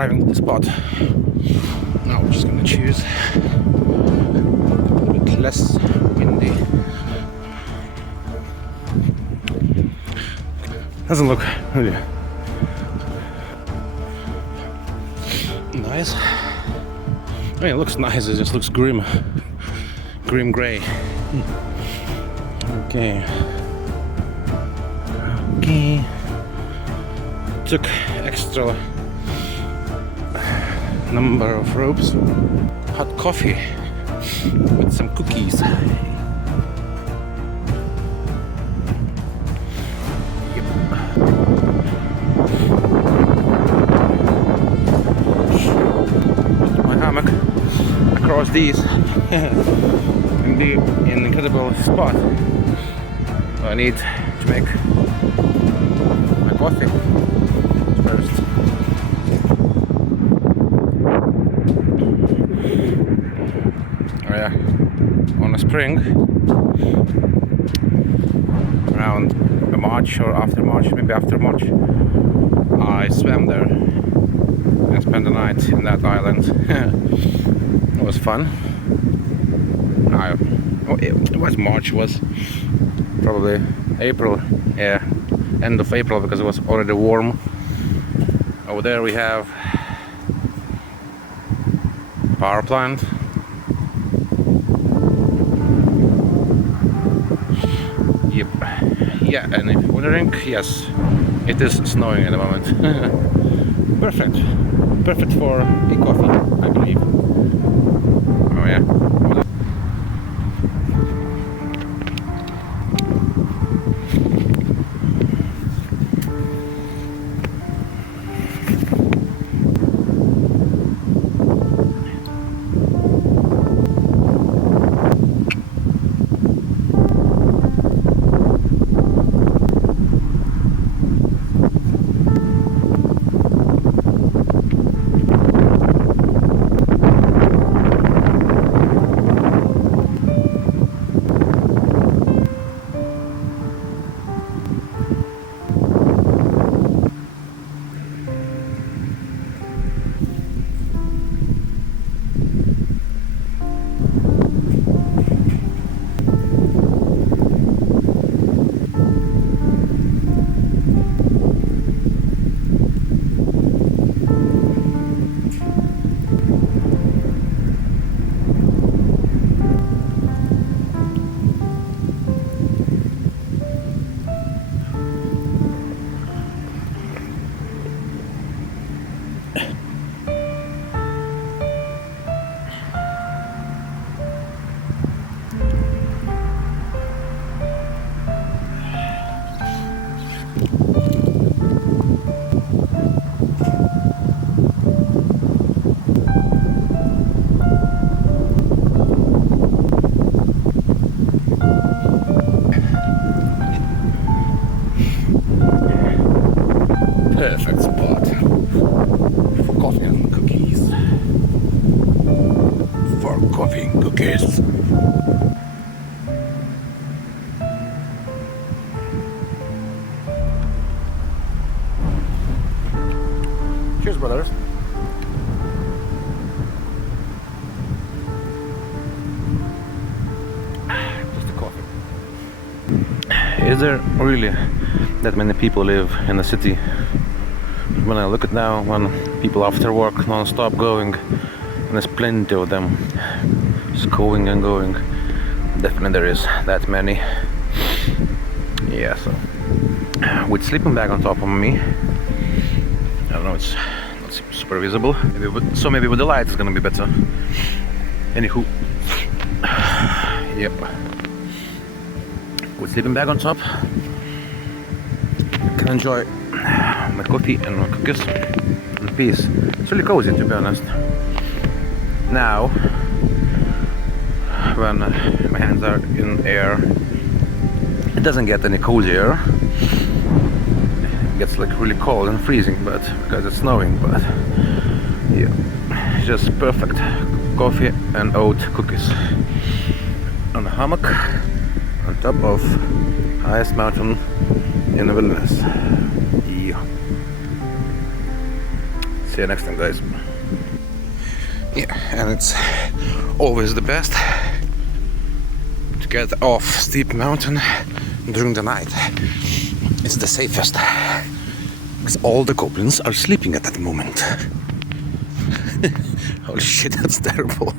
arriving to the spot. Now we're just gonna choose a bit less windy. Doesn't look really nice. I mean, it looks nice, it just looks grim. Grim grey. Okay. Okay. Took extra number of ropes. Hot coffee with some cookies. Yep. My hammock across these can be an incredible spot. I need to make my coffee first. Oh yeah, on a spring around March or after March, maybe after March, I swam there and spent the night in that island. It was fun. It was March, it was probably April, yeah, end of April, because it was already warm. Over there we have power plant. Yep. Yeah, and if you're wondering, yes, it is snowing at the moment. Perfect. Perfect for a coffee, I believe. Oh yeah. Perfect spot for coffee and cookies. For coffee and cookies. Cheers, brothers. Just a coffee. Is there really that many people live in the city? When I look at now, when people after work non-stop going, and there's plenty of them just going and going. Definitely there is that many. Yeah, so with sleeping bag on top of me, I don't know, it's not super visible. Maybe with the light it's gonna be better. Anywho, yep. With sleeping bag on top, I can enjoy my coffee and my cookies in peace. It's really cozy, to be honest. Now, when my hands are in air, it doesn't get any cozier. It gets like really cold and freezing, but because it's snowing. But yeah, just perfect coffee and oat cookies on a hammock on top of highest mountain in Vilnius. Yeah. See you next time, guys. Yeah, and it's always the best to get off steep mountain during the night. It's the safest because all the goblins are sleeping at that moment. Holy shit, that's terrible.